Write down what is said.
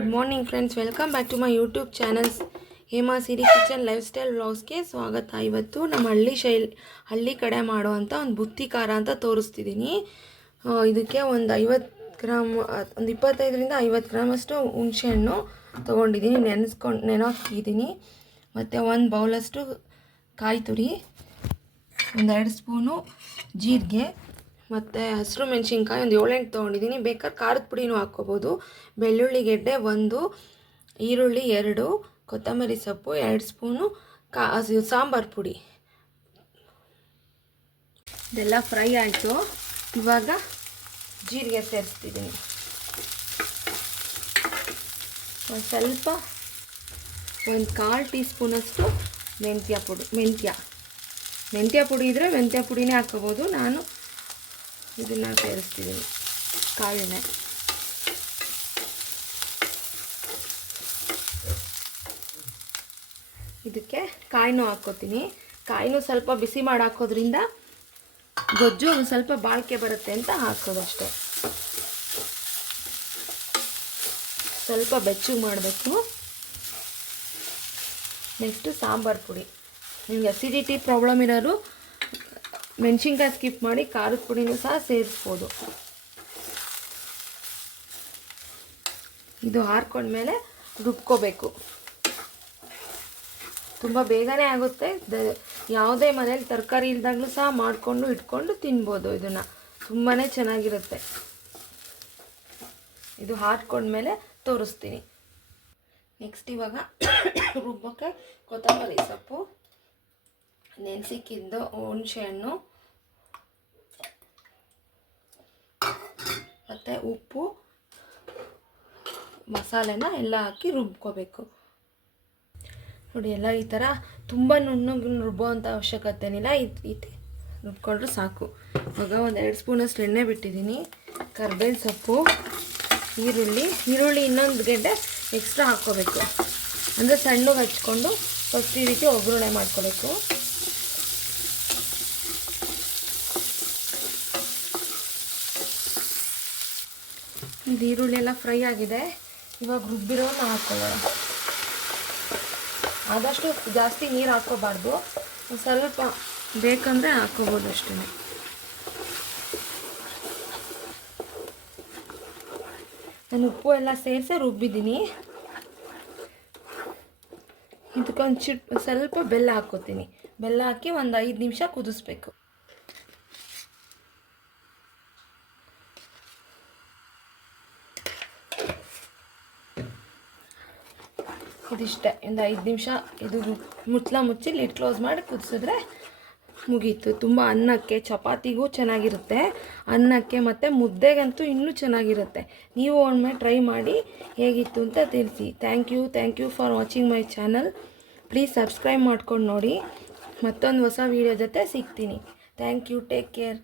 Good morning friends, welcome back to my YouTube channels Hema Siri kitchen life style ವ್ಲಾಗ್ಸ್ಗೆ ಸ್ವಾಗತ. ಇವತ್ತು ನಮ್ಮ ಹಳ್ಳಿ ಕಡೆ ಮಾಡುವಂಥ ಒಂದು ಬುತ್ತಿ ಖಾರ ಅಂತ ತೋರಿಸ್ತಿದ್ದೀನಿ. ಇದಕ್ಕೆ ಒಂದು 50 ಗ್ರಾಮ್, ಒಂದು 25ರಿಂದ 50 ಗ್ರಾಮಷ್ಟು ಹುಣಸೆಹಣ್ಣು ತೊಗೊಂಡಿದ್ದೀನಿ, ನೆನೆಹಾಕಿದ್ದೀನಿ. ಮತ್ತು 1 ಬೌಲಷ್ಟು ಕಾಯಿ ತುರಿ, ಒಂದು 2 ಸ್ಪೂನು ಜೀರಿಗೆ, ಮತ್ತು ಹಸಿರು ಮೆಣಸಿನ್ಕಾಯಿ ಒಂದು 7-8 ತೊಗೊಂಡಿದ್ದೀನಿ. ಬೇಕಾದ್ರೆ ಖಾರದ ಪುಡಿನೂ ಹಾಕ್ಕೋಬೋದು. ಬೆಳ್ಳುಳ್ಳಿ ಗೆಡ್ಡೆ 1, ಈರುಳ್ಳಿ 2, ಕೊತ್ತಂಬರಿ ಸೊಪ್ಪು 2 ಸ್ಪೂನು, ಸಾಂಬಾರು ಪುಡಿ. ಇದೆಲ್ಲ ಫ್ರೈ ಆಯಿತು. ಇವಾಗ ಜೀರಿಗೆ ಸೇರಿಸ್ತಿದ್ದೀನಿ. ಒಂದು ಸ್ವಲ್ಪ, ಒಂದು 1/4 ಟೀ ಸ್ಪೂನಷ್ಟು ಮೆಂತ್ಯ ಪುಡಿ ಇದ್ದರೆ ಮೆಂತ್ಯ ಪುಡಿನೇ ಹಾಕ್ಕೋಬೋದು. ನಾನು ಇದನ್ನು ಸೇರಿಸ್ತಿದ್ದೀನಿ, ಕಾಳೆಣ್ಣೆ. ಇದಕ್ಕೆ ಕಾಯಿನೂ ಹಾಕ್ಕೋತೀನಿ. ಕಾಯಿನೂ ಸ್ವಲ್ಪ ಬಿಸಿ ಮಾಡಿ ಹಾಕೋದ್ರಿಂದ ಗೊಜ್ಜು ಒಂದು ಸ್ವಲ್ಪ ಬಾಳಿಕೆ ಬರುತ್ತೆ ಅಂತ ಹಾಕೋದಷ್ಟೆ. ಸ್ವಲ್ಪ ಬೆಚ್ಚಗೆ ಮಾಡಬೇಕು. ನೆಕ್ಸ್ಟು ಸಾಂಬಾರು ಪುಡಿ. ನಿಮಗೆ ಅಸಿಡಿಟಿ ಪ್ರಾಬ್ಲಮ್ ಇರೋರು ಮೆಣಸಿನ್ಕಾಯಿ ಸ್ಕಿಪ್ ಮಾಡಿ ಖಾರದ ಪುಡಿನೂ ಸಹ ಸೇರಿಸ್ಬೋದು. ಇದು ಹಾರ್ಕೊಂಡ್ಮೇಲೆ ರುಬ್ಕೋಬೇಕು. ತುಂಬ ಬೇಗನೆ ಆಗುತ್ತೆ. ಯಾವುದೇ ಮನೇಲಿ ತರಕಾರಿ ಇಲ್ದಾಗಲೂ ಸಹ ಮಾಡಿಕೊಂಡು ಇಟ್ಕೊಂಡು ತಿನ್ಬೋದು. ಇದನ್ನು ತುಂಬಾ ಚೆನ್ನಾಗಿರುತ್ತೆ. ಇದು ಹಾರ್ಕೊಂಡ್ಮೇಲೆ ತೋರಿಸ್ತೀನಿ. ನೆಕ್ಸ್ಟ್ ಇವಾಗ ರುಬ್ಬೋಕ್ಕೆ ಕೊತ್ತಂಬರಿ ಸೊಪ್ಪು, ನೆನೆಸಿಕ್ಕಿದ್ದು ಹುಣಸೆಹಣ್ಣು, ಮತ್ತು ಉಪ್ಪು, ಮಸಾಲೆನ ಎಲ್ಲ ಹಾಕಿ ರುಬ್ಕೋಬೇಕು. ನೋಡಿ, ಎಲ್ಲ ಈ ಥರ ತುಂಬ ನುಣ್ಣಗೆ ರುಬ್ಬೋ ಅವಶ್ಯಕತೆನಿಲ್ಲ. ರುಬ್ಕೊಂಡ್ರೆ ಸಾಕು. ಇವಾಗ ಒಂದು 2 ಸ್ಪೂನಷ್ಟು ಎಣ್ಣೆ ಬಿಟ್ಟಿದ್ದೀನಿ. ಕರ್ಬೇವಿನ ಸೊಪ್ಪು, ಈರುಳ್ಳಿ ಇನ್ನೊಂದು ಗೆಡ್ಡೆ ಎಕ್ಸ್ಟ್ರಾ ಹಾಕ್ಕೋಬೇಕು. ಅಂದರೆ ಸಣ್ಣಗೆ ಹಚ್ಕೊಂಡು ಫಸ್ಟ್ ಈ ರೀತಿ ಒಗ್ಗರಣೆ ಮಾಡ್ಕೋಬೇಕು. ಇದು ಈರುಳ್ಳಿ ಎಲ್ಲ ಫ್ರೈ ಆಗಿದೆ. ಇವಾಗ ರುಬ್ಬಿರೋನ ಹಾಕ್ಕೊಳ್ಳೋಣ. ಆದಷ್ಟು ಜಾಸ್ತಿ ನೀರು ಹಾಕ್ಕೋಬಾರ್ದು, ಸ್ವಲ್ಪ ಬೇಕಂದರೆ ಹಾಕ್ಕೋಬೋದು ಅಷ್ಟೇ. ನಾನು ಉಪ್ಪು ಎಲ್ಲ ಸೇರಿಸಿ ರುಬ್ಬಿದ್ದೀನಿ. ಇದಕ್ಕೊಂದು ಸ್ವಲ್ಪ ಬೆಲ್ಲ ಹಾಕ್ಕೋತೀನಿ. ಬೆಲ್ಲ ಹಾಕಿ ಒಂದು 5 ನಿಮಿಷ ಕುದಿಸ್ಬೇಕು. ಇದಿಷ್ಟೇ, ಒಂದು 5 ನಿಮಿಷ ಇದು ಮುಚ್ಚಿ ಲಿಡ್ ಕ್ಲೋಸ್ ಮಾಡಿ ಕುದಿಸಿದ್ರೆ ಮುಗೀತು. ತುಂಬ ಅನ್ನಕ್ಕೆ, ಚಪಾತಿಗೂ ಚೆನ್ನಾಗಿರುತ್ತೆ. ಅನ್ನಕ್ಕೆ ಮತ್ತು ಮುದ್ದೆಗಂತೂ ಇನ್ನೂ ಚೆನ್ನಾಗಿರುತ್ತೆ. ನೀವು ಒಮ್ಮೆ ಟ್ರೈ ಮಾಡಿ ಹೇಗಿತ್ತು ಅಂತ ತಿಳಿಸಿ. Thank you for watching my channel. Please subscribe ಮಾಡ್ಕೊಂಡು ನೋಡಿ. ಮತ್ತೊಂದು ಹೊಸ ವೀಡಿಯೋ ಜೊತೆ ಸಿಗ್ತೀನಿ. Thank you. Take care.